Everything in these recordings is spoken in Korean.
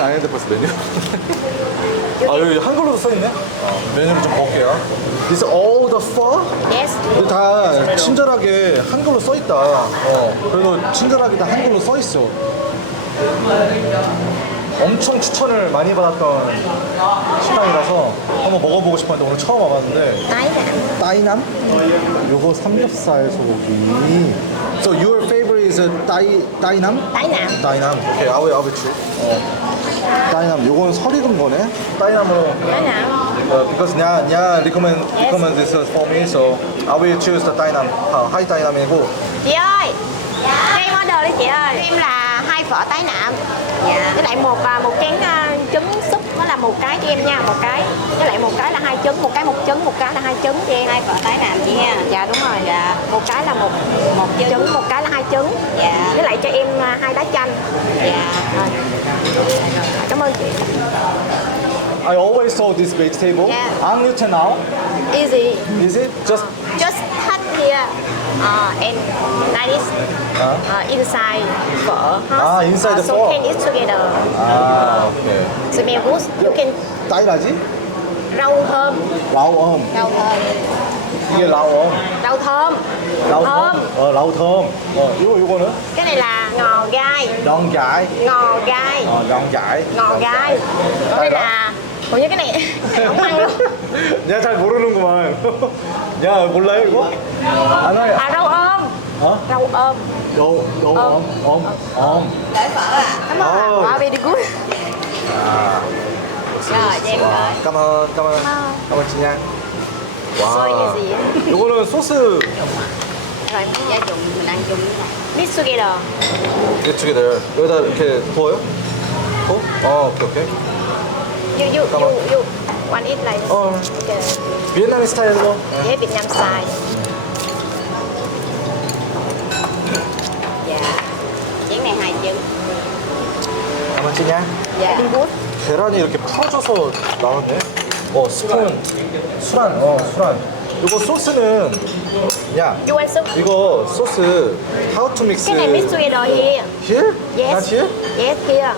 안 했는데 벌써 메뉴. 아 여기 한글로도 써있네. 어, 메뉴를 좀 볼게요. This all the pho? Yes. 이거 다 친절하게 한글로 써있다. 어, 그래도 친절하게 다 한글로 써있어. 엄청 추천을 많이 받았던 식당이라서 한번 먹어보고 싶었는데 오늘 처음 와봤는데 nè. 따이남? 요거 삼겹살 소고기. So your favorite is 따이 따이남? Nè. 따이남. 오케이 아웨 아베추. 어. 따이남. 요건 설익은 거네. Tái nè. Uh, because nhà nhà recommend recommend this for me, so I will choose the Dainam. Uh, hai Dainam이고. Chị ơi. Em order đi chị ơi. Em là phở tái nạm. Dạ. Với lại một à, một chén à, trứng súp nó là một cái cho em nha, một cái. Với lại một cái là hai trứng, một cái một trứng, một cái là hai trứng cho em. Hai phở tái nạm chị nha. Dạ đúng rồi. Dạ. Một cái là một một trứng, một cái là hai trứng. Dạ. Với lại cho em à, hai đá chanh. Dạ. Rồi. Cảm ơn chị. I always saw this vegetable. Yeah. Ang Yute now. Easy. Is it just? Just here. Uh, and like this. 아, uh, inside phở. Ah, inside the so phở. can eat together. 아, 오케이. Smell good. You can 따이라지? rau thơm, 라오엄. rau thơm, 이게 라오엄. rau thơm, 라오엄. thơm. 어, 라오텀. 어, 이거 이거는 Cái này là ngò gai, 영자이. ngò gai, 어, 영자이. ngò gai. Còn đây là Ủa như cái này không ăn luôn. 내가 잘 모르는구만. 야, 몰라요 이거? 안 rau ôm, 어? rau ôm. 너, 너, 엄, 엄, 엄. Cảm ơn ạ. Oh. Wow, very good. 와. 까만, 까만, 까만 진양. 와, easy. 이거는 소스 Rồi muốn gia chung mình ăn chung với lại. Mix together. 두 개를 여기다 이렇게 부어요? 부어? 어, 오케이, 오케이. You you you you want it like? 어, Okay. 비엔나미 스타일로. Yeah, Việt Nam style. Dạ. Chén này hai trứng. 까만 진양. Dạ. Very good. 계란이 이렇게 풀어져서 나오네. 어, 스푼. 수란, 어, 수란. 이거 소스는, 야, You want soup? 이거 소스, how to mix. Cái này mix together here. Here? Yes. Not here? Yes, here.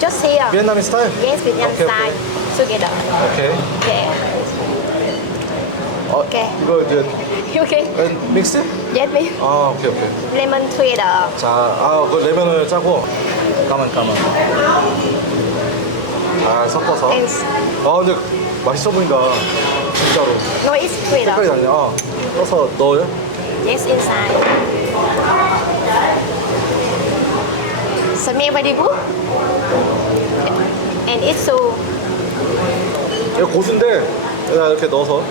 Just here. 비엔나미 스타일? Yes, Việt Nam Okay, style. Together. 오케이. Yeah. 어, 오케이. 이거 이제 You okay? 어, 믹스? Yes, me. 아, 오케이, 오케이. Lemon together. 자, 아, 그 레몬을 짜고 까만 까만. 잘 섞어서. And 아, 근데 맛있어 보인다. 진짜로. no, it's 색깔이 together. 달냐? 어. 떠서 넣어요? Yes, inside. Very good. And it's so 이거 고수인데 여기다 이렇게 넣어서.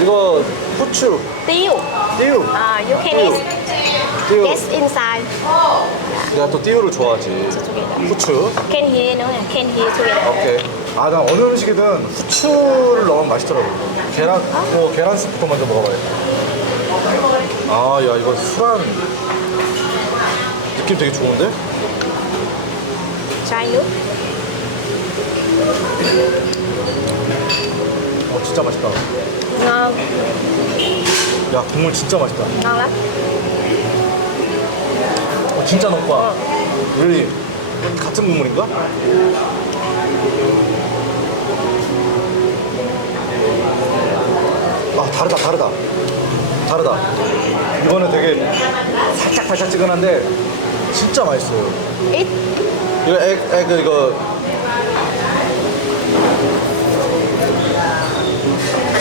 이거 후추, tiêu. 띠우. Uh, you can 띠우. eat. 띠우. Yes, inside. 내가 또 띠우를 좋아하지. Together. 후추. Can nữa nè. Can here together. 오케이. 아, 나 어느 음식이든 후추를 넣으면 맛있더라고. 계란, 뭐 계란 스프도 먼저 먹어봐요. 아, 야, 이거 술한 느낌 되게 좋은데? Nước. 어, 진짜 맛있다. Ngon. 야, 국물 진짜 맛있다. Ngon lắm. 어, 진짜濃과 really? 같은 국물인가? 아, 다르다, 다르다. 다르다. 이거는 되게 살짝 달짝지근한데 진짜 맛있어요. 이거 액, 액 이거.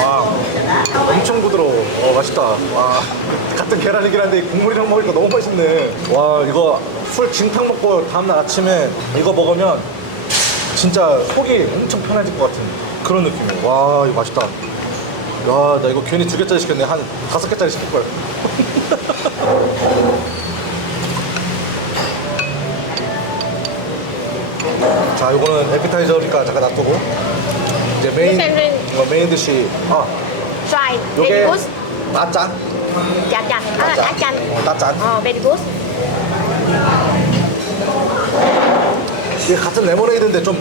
와 엄청 부드러워. 어 맛있다. 와. 같은 계란이긴 한데 국물이랑 먹으니까 너무 맛있네. 와 이거 술 진탕 먹고 다음날 아침에 이거 먹으면 진짜 속이 엄청 편해질 것 같은 그런 느낌이야 와 이거 맛있다 야 나 이거 괜히 두 개짜리 시켰네. 한 다섯 개짜리 시킬 걸 자 이거는 에피타이저니까 잠깐 놔두고. 이제 메인 네, 이거 메인 디시. 아 Try. Very 요게 good. 따짠. Chà chanh. 어, 따짠. Ờ, very good. 이게 같은 레모네이드인데 좀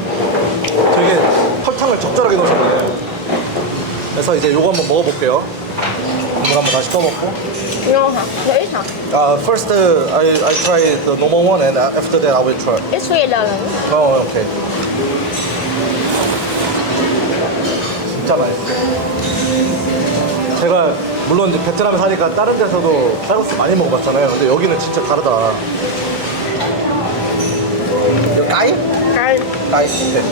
되게 설탕을 적절하게 넣으셨네 그래서 이제 요거 한번 먹어볼게요 이거 한번 다시 떠먹고. ít hả Uh, first, uh, I I try the normal one, and after that I will try. ít sweet là 어, 오케이. 진짜 맛있어. 제가 물론 이제 베트남에 사니까 다른 데서도 쌀국수 많이 먹어봤잖아요. 근데 여기는 진짜 다르다. 이거 까이? 까이. 네.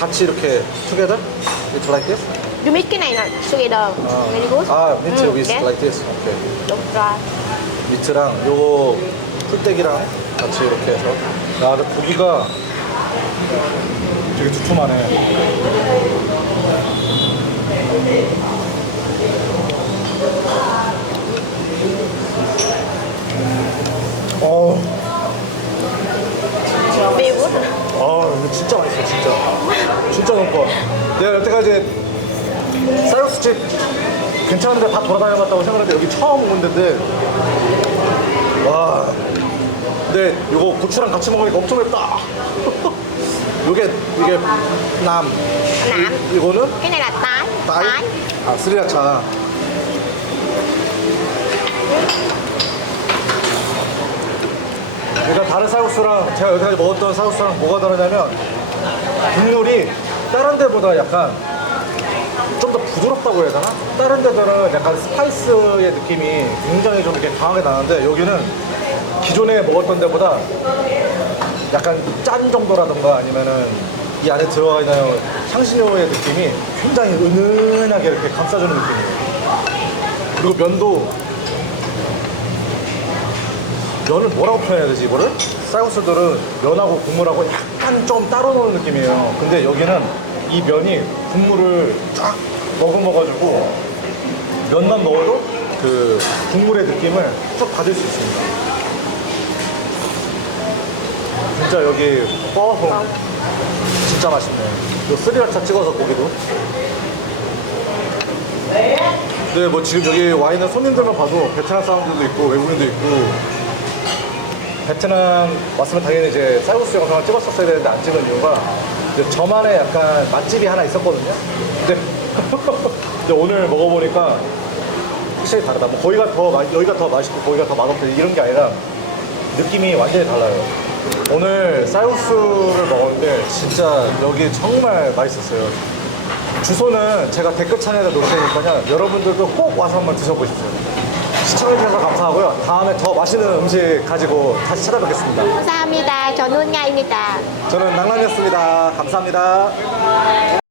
같이 이렇게 together? It's like this? You mix cái này là together 아, very good 아 미트 음, with yes. like this. 오케이. rồi 미트랑 요거 풀떼기랑 같이 이렇게 해서 야 근데 고기가 되게 두툼하네 쌀국수집 괜찮은데 다 돌아다녀봤다고 생각했는데 여기 처음 온 데인데 와. 근데 이거 고추랑 같이 먹으니까 엄청 맵다. 요게 이게 남. 이, 이거는? cái này là tái 따이 tái 아 스리라차. 그러니까 다른 쌀국수랑 제가 여태까지 먹었던 쌀국수랑 뭐가 다르냐면 국물이 다른 데보다 약간 부드럽다고 해야 되나? 다른 데들은 약간 스파이스의 느낌이 굉장히 좀 이렇게 강하게 나는데 여기는 기존에 먹었던 데보다 약간 짠 정도라던가 아니면은 이 안에 들어가 있는 향신료의 느낌이 굉장히 은은하게 이렇게 감싸주는 느낌이에요. 그리고 면도 면을 뭐라고 표현해야 되지 이거를? 쌀국수들은 면하고 국물하고 약간 좀 따로 노는 느낌이에요. 근데 여기는 이 면이 국물을 쫙 머금어가지고 면만 먹어도 그 국물의 느낌을 쭉 받을 수 있습니다. 진짜 여기 뻐 진짜 맛있네. 요 스리라차 찍어서 고기도. 네, 뭐 지금 여기 와 있는 손님들만 봐도 베트남 사람들도 있고 외국인도 있고 베트남 왔으면 당연히 이제 쌀국수 영상을 찍었었어야 되는데 안 찍은 이유가 저만의 약간 맛집이 하나 있었거든요. 근데, 근데 오늘 먹어보니까 확실히 다르다. 뭐 거기가 더 마- 여기가 더 맛있고 거기가 더 맛없고 이런 게 아니라 느낌이 완전히 달라요. 오늘 쌀국수를 먹었는데 진짜 여기 정말 맛있었어요. 주소는 제가 댓글창에다 놓을 테니까요. 여러분들도 꼭 와서 한번 드셔보십시오. 시청해주셔서 감사하고요. 다음에 더 맛있는 음식 가지고 다시 찾아뵙겠습니다. 감사합니다 저는 nga입니다 저는 낭랑이었습니다. 감사합니다.